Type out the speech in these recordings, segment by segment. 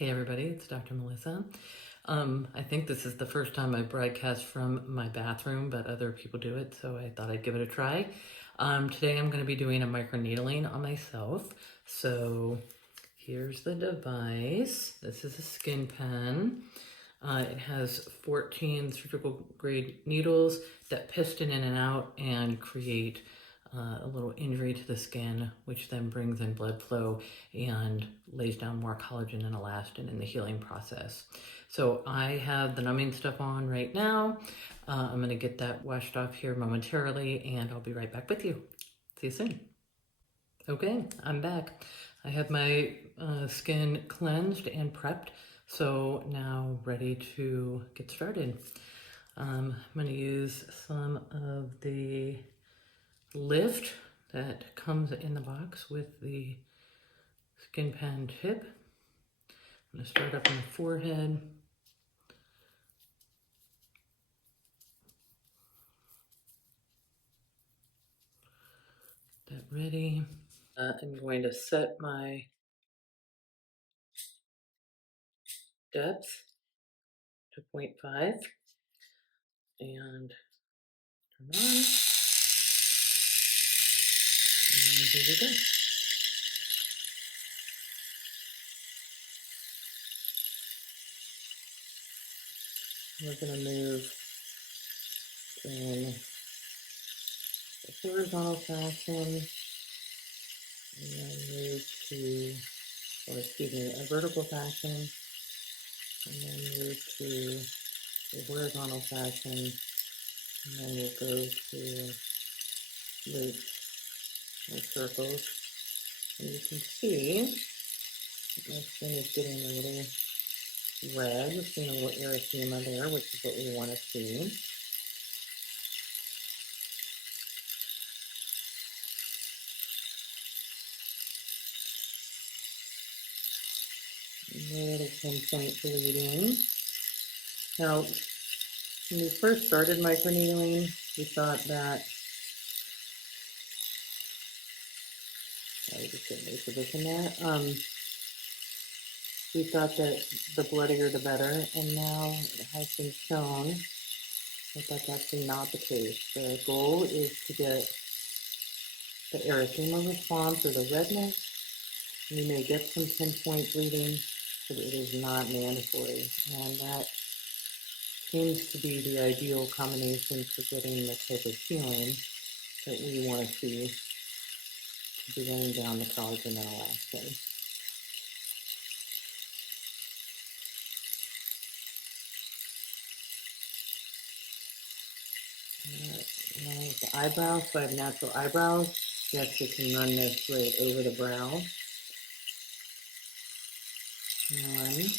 Hey everybody, it's Dr. Melissa. I think this is the first time I broadcast from my bathroom, but other people do it, so I thought I'd give it a try. Today I'm going to be doing a microneedling on myself. So here's the device. This is a SkinPen. It has 14 surgical grade needles that piston in and out and create a little injury to the skin, which then brings in blood flow and lays down more collagen and elastin in the healing process. So I have the numbing stuff on right now. I'm going to get that washed off here momentarily, and I'll be right back with you. See you soon. Okay, I'm back. I have my skin cleansed and prepped, so now ready to get started. I'm going to use some of the lift that comes in the box with the SkinPen tip. I'm going to start up in the forehead. Get that ready. I'm going to set my depth to 0.5 and turn on. And then here we go. We're going to move in a horizontal fashion and then move to, or excuse me, a vertical fashion and then move to a horizontal fashion and then we'll go to loops or circles. And you can see my skin is getting a little red, seeing a little erythema there, which is what we want to see. Little pinpoint bleeding. Now, when we first started microneedling, we thought that, I just get my position there. We thought that the bloodier the better, and now it has been shown that that's actually not the case. The goal is to get the erythema response or the redness. You may get some pinpoint bleeding, but it is not mandatory, and that seems to be the ideal combination for getting the type of healing that we want to see to be laying down the collagen and elastin. Now with the eyebrows, so I have natural eyebrows. You actually can run this right over the brow. One,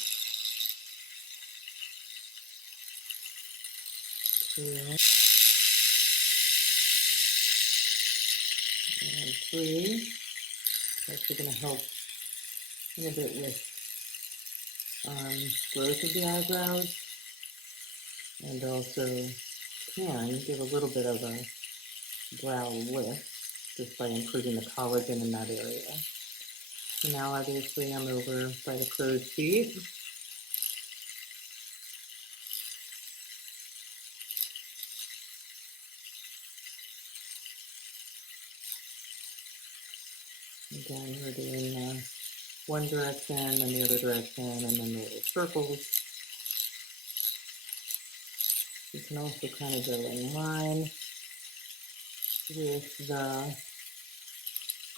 two, and three. It's actually going to help a little bit with growth of the eyebrows, and also can give a little bit of a brow lift just by improving the collagen in that area. So now obviously I'm over by the crow's feet. Again, we're doing one direction and the other direction, and then the little circles. You can also kind of go in line with the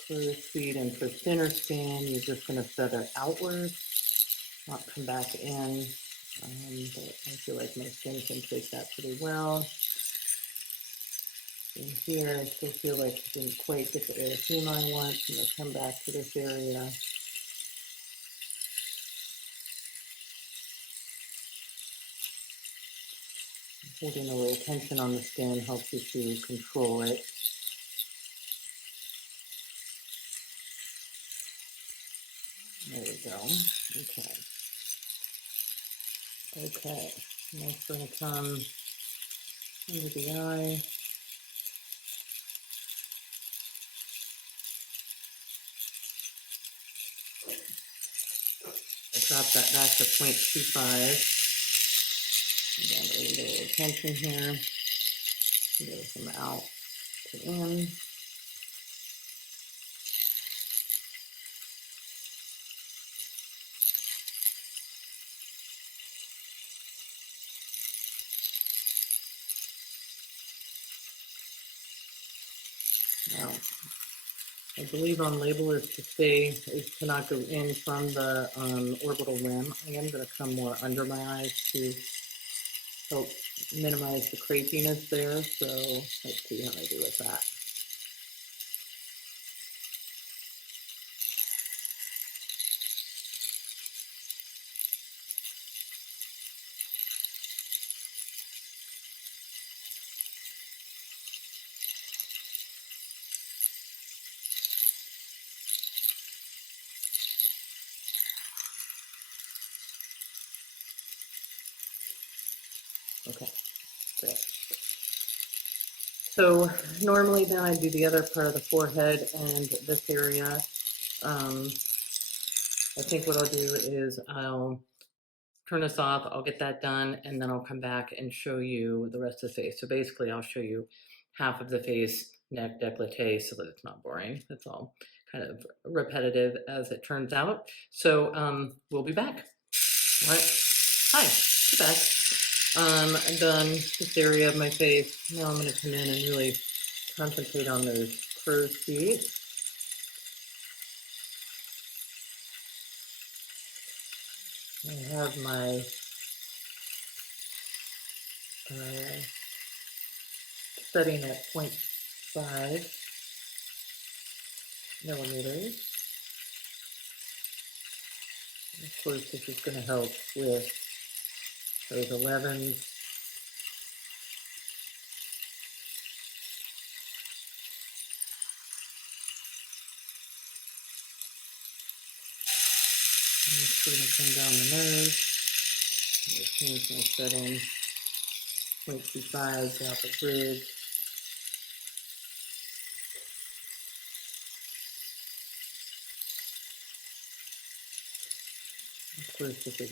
crow's feet, and for thinner skin, you're just going to feather outward, not come back in. But I feel like my skin can take that pretty well. In here, I still feel like I didn't quite get the erythema I want. I'm going to come back to this area. Holding a little tension on the skin helps you to control it. There we go. Okay. Okay. Next we're going to come under the eye. drop that back to 0.25. Again, a little attention here. Go from out to in. Now, I believe on label is to not go in from the orbital rim. I am going to come more under my eyes to help minimize the crepiness there. So let's see how I do with that. Okay, great. So normally then I do the other part of the forehead and this area. I think what I'll do is I'll turn this off, I'll get that done, and then I'll come back and show you the rest of the face. So basically I'll show you half of the face, neck, décolleté, so that it's not boring. It's all kind of repetitive as it turns out. So we'll be back. What? Hi, we're back. I've done this area of my face. Now I'm going to come in and really concentrate on those crow's feet. I have my setting at 0.5 millimeters. And of course, this is going to help with those 11s. I'm just going to come down the nose. I'm going to change my setting. 0.25 down the bridge. Of course, this is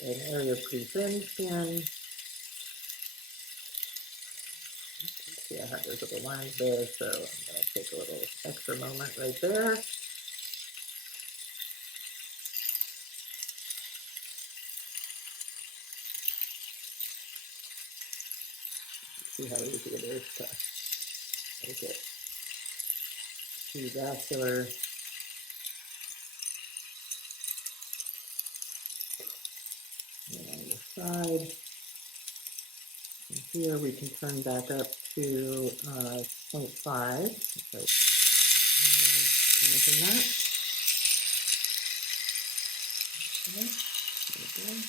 an area of pretty thin skin. See, I have those little lines there, so I'm going to take a little extra moment right there. See how easy it is to make it too vascular. And on the side, and here we can turn back up to 0.5. So, anything that. Okay, there we go.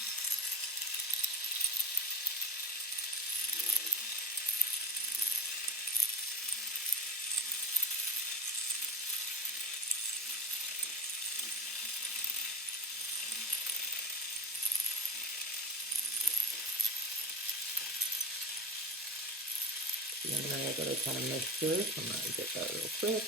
The other area that I kind of missed here, so I'm going to get that real quick.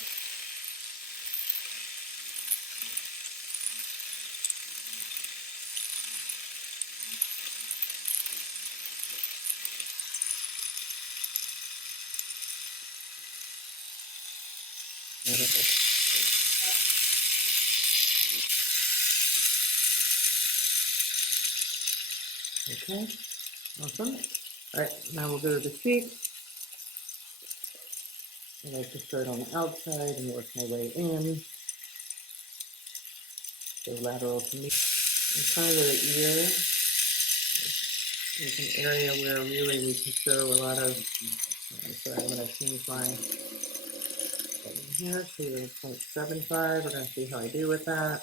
Okay, awesome. All right, now we'll go to the cheek. I like to start on the outside and work my way in. So lateral to me. In front of the ear is an area where really we can show a lot of, sorry, I'm going to change my setting here to 0.75. We're going to see how I do with that.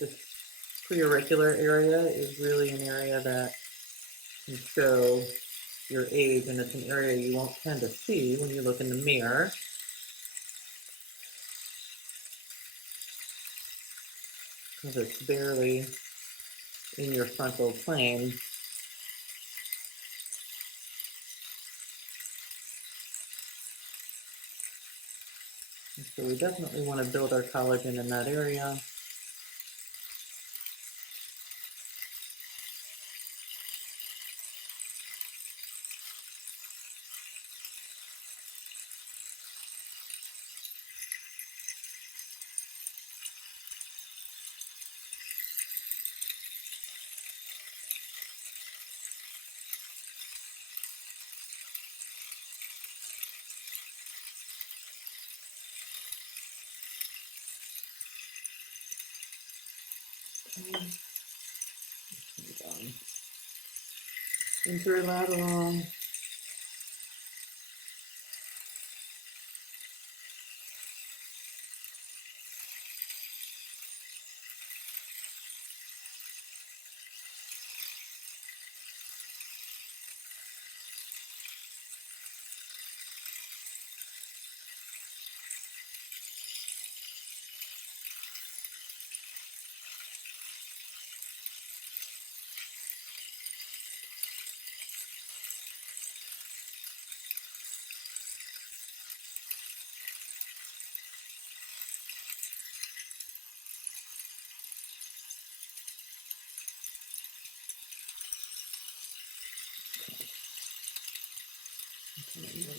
This preauricular area is really an area that can show your age, and it's an area you won't tend to see when you look in the mirror. Because it's barely in your frontal plane. So we definitely want to build our collagen in that area. Interlateral.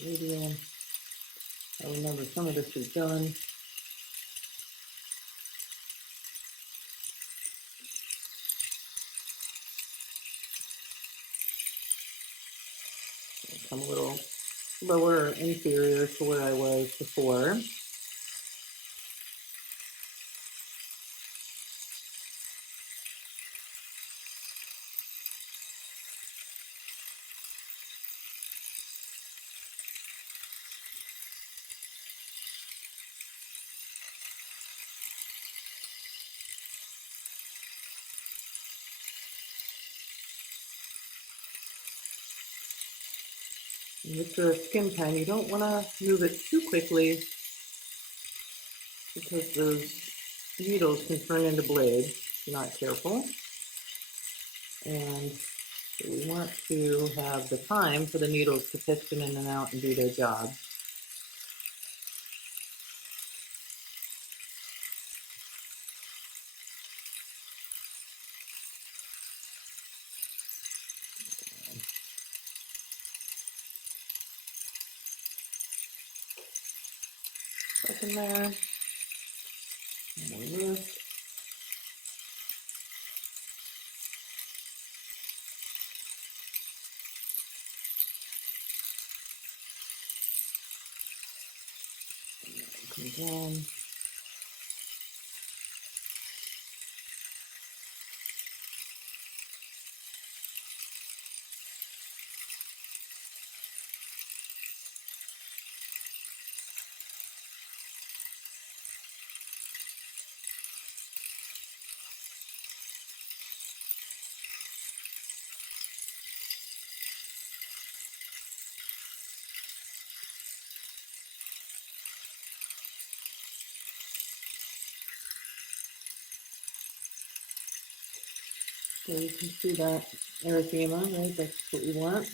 Radial. I remember some of this is done. Come a little lower or inferior to where I was before. With the SkinPen, you don't want to move it too quickly because those needles can turn into blades if you're not careful. And so we want to have the time for the needles to piston in and out and do their job. Up in there. More lift. Come down. So you can see that erythema, right? That's what we want.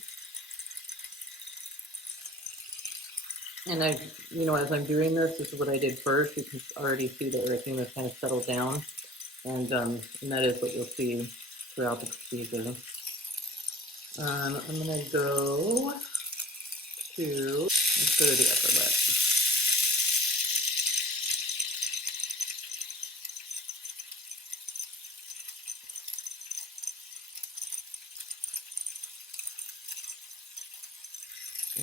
And as I'm doing this is what I did first. You can already see the erythema kind of settle down. And that is what you'll see throughout the procedure. I'm going to go to, let's go to the upper lip.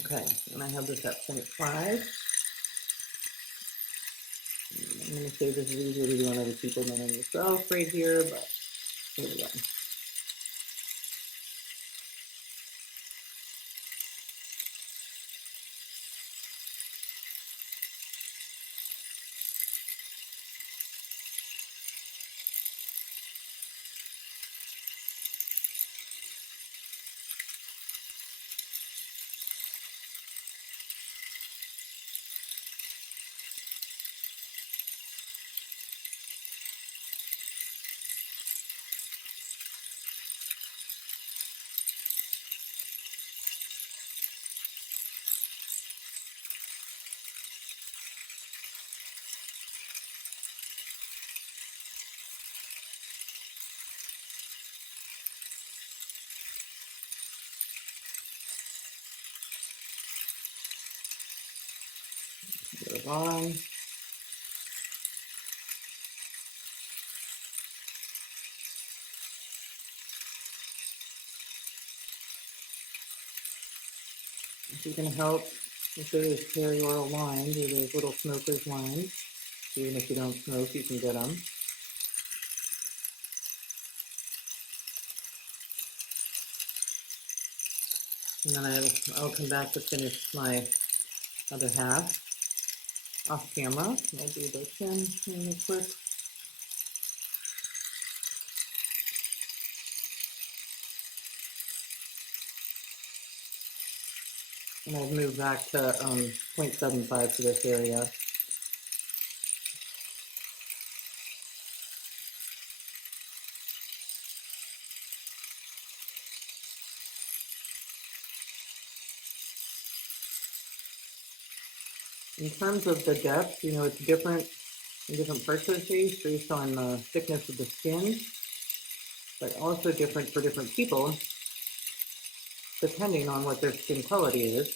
Okay, and I have this at 0.5. I'm going to say this is easier to do on other people than on yourself right here, but here we go. bottom. If you can help with those perioral lines or those little smoker's lines, even if you don't smoke, you can get them. And then I'll come back to finish my other half off camera. I'll do the chin really quick. And I've moved back to 0.75 for this area. In terms of the depth, you know, it's different in different parts of the face based on the thickness of the skin, but also different for different people, depending on what their skin quality is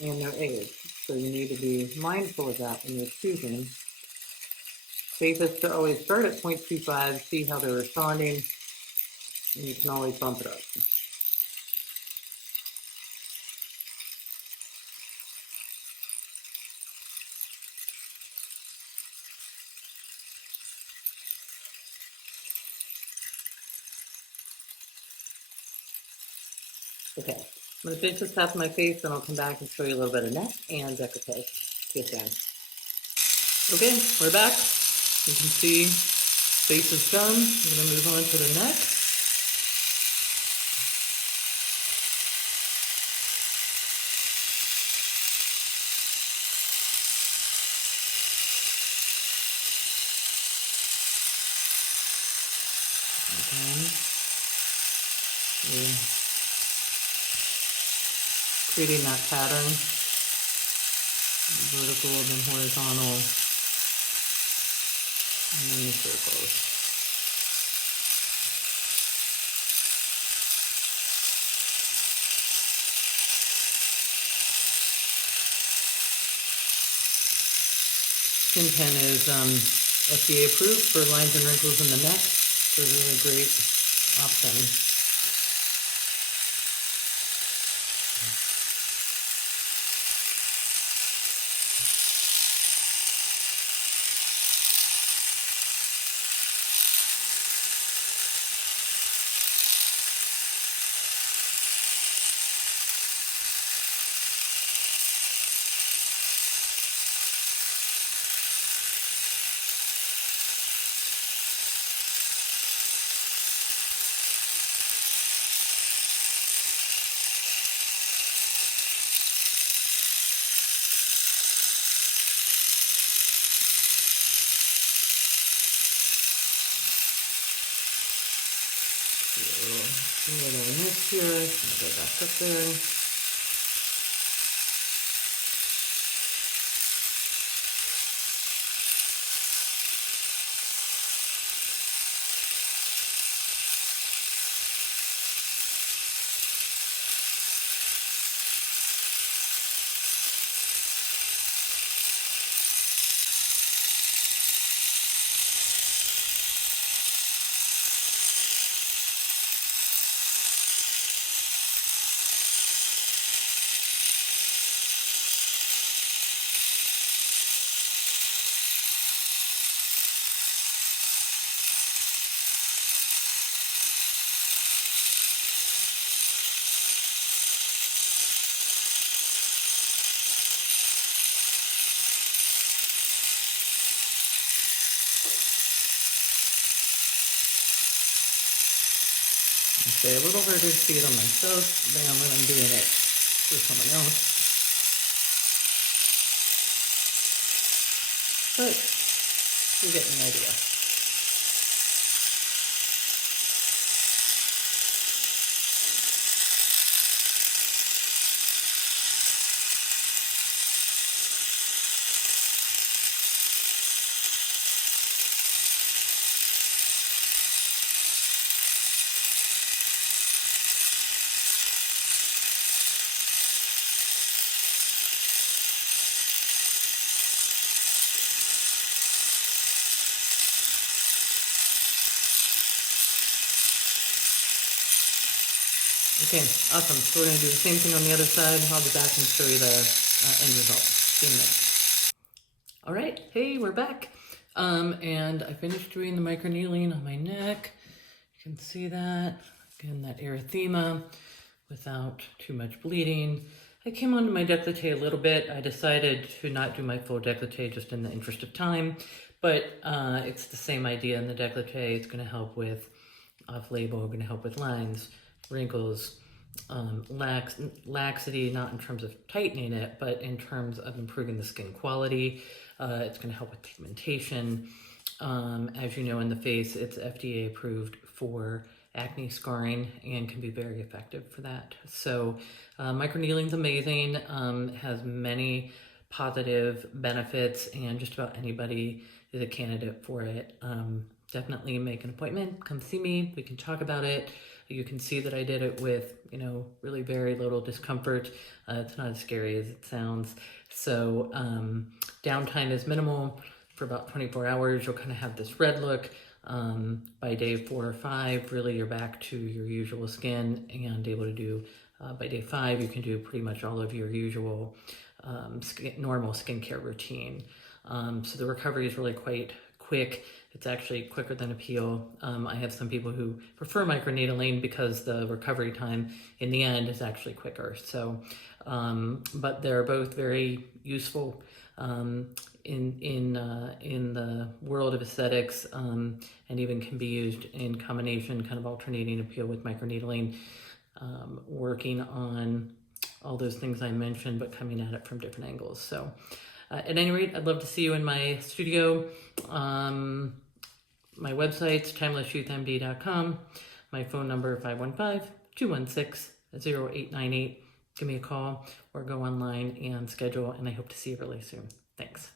and their age. So you need to be mindful of that when you're choosing. Safest to always start at 0.25, see how they're responding, and you can always bump it up. Okay, I'm going to finish this half of my face, and I'll come back and show you a little bit of neck and décolleté. See you soon. Okay, we're back. You can see face is done. We're going to move on to the neck. Again, creating that pattern, vertical then horizontal, and then the circles. SkinPen is FDA approved for lines and wrinkles in the neck. It's a really great option. A little miss here. I'll go back up there. Okay, a little harder to see it on myself than when I'm doing it for someone else. But you get the idea. Okay, awesome. So we're going to do the same thing on the other side. I'll be back and show you the end result. See you in a minute. All right, hey, we're back. And I finished doing the microneedling on my neck. You can see that. Again, that erythema without too much bleeding. I came onto my décolleté a little bit. I decided to not do my full décolleté just in the interest of time, but it's the same idea in the décolleté. It's going to help with off-label, going to help with lines, wrinkles, laxity, not in terms of tightening it, but in terms of improving the skin quality. It's going to help with pigmentation. As you know, in the face, it's FDA approved for acne scarring and can be very effective for that. So microneedling is amazing, has many positive benefits, and just about anybody is a candidate for it. Definitely make an appointment, come see me, we can talk about it. You can see that I did it with, really very little discomfort. It's not as scary as it sounds. So downtime is minimal. For about 24 hours, you'll kind of have this red look. By day 4 or 5, really you're back to your usual skin and able to do, by day 5, you can do pretty much all of your usual normal skincare routine. So the recovery is really quite quick. It's actually quicker than a peel. I have some people who prefer microneedling because the recovery time in the end is actually quicker. So, but they're both very useful in the world of aesthetics, and even can be used in combination, kind of alternating a peel with microneedling, working on all those things I mentioned, but coming at it from different angles. So at any rate, I'd love to see you in my studio. My website's timelessyouthmd.com. My phone number 515-216-0898. Give me a call or go online and schedule, and I hope to see you really soon. Thanks.